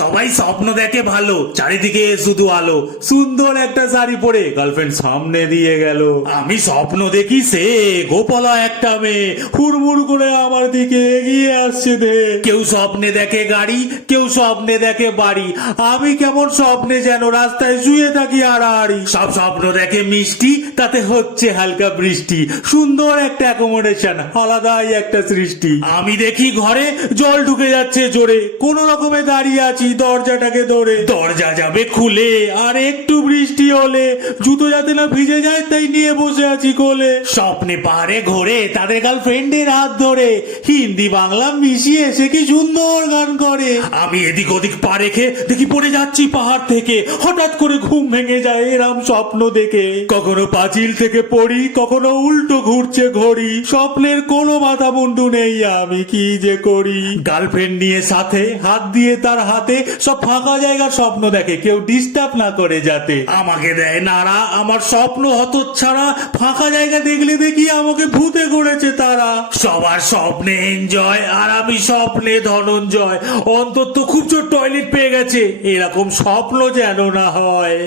সবাই স্বপ্ন দেখে ভালো, চারিদিকে শুধু আলো, সুন্দর একটা শাড়ি পরে গার্লফ্রেন্ড সামনে দিয়ে গেল। আমি স্বপ্ন দেখি সে গোপালা একটা মেয়ে হুড়মুড় করে আমার দিকে এগিয়ে আসছে দে। কেউ স্বপ্নে দেখে গাড়ি, কেউ স্বপ্নে দেখে বাড়ি, আমি কেমন স্বপ্নে যেন রাস্তায় শুয়ে থাকি আড়াআড়ি। সব স্বপ্ন দেখে মিষ্টি, তাতে হচ্ছে হালকা বৃষ্টি, সুন্দর একটা অ্যাকোমোডেশন, আলাদাই একটা সৃষ্টি। আমি দেখি ঘরে জল ঢুকে যাচ্ছে জোরে, কোন রকমে দাঁড়িয়ে আছি দরজাটাকে ধরে। দরজা যাবে খুলে আর একটু বৃষ্টি হলে জুতো যাতে না ভিজে যায় তাই নিয়ে বসে আছি কোলে। স্বপ্নে পাহাড়ে ঘোরে তাদের গার্লফ্রেন্ডের হাত ধরে, হিন্দি বাংলা মিশিয়ে সে কি সুন্দর গান করে। আমি এদিক ওদিক পা রেখে দেখি পড়ে যাচ্ছি পাহাড় থেকে, হঠাৎ করে ঘুম ভেঙে যায় এরম স্বপ্ন দেখে। কখনো পাঁচিল থেকে পড়ি, কখনো উল্টো ঘুরছে ঘড়ি, স্বপ্নের কোনো মাথা মুন্ডু নেই, আমি কি যে করি। গার্লফ্রেন্ড নিয়ে সাথে, হাত দিয়ে তার হাতে, সব ফাঁকা জায়গার স্বপ্ন দেখে কেউ ডিস্টার্ব না করে যাতে। আমাকে দেয় নাড়া, আমার স্বপ্ন হতচ্ছাড়া, ফাঁকা জায়গা দেখলে দেখি আমাকে ভূতে করেছে তারা। সবার স্বপ্নে এনজয় আর আমি স্বপ্নে ধনঞ্জয়, অন্তত খুব জোর টয়লেট পেয়ে গেছে, এরকম স্বপ্ন যেন না হয়।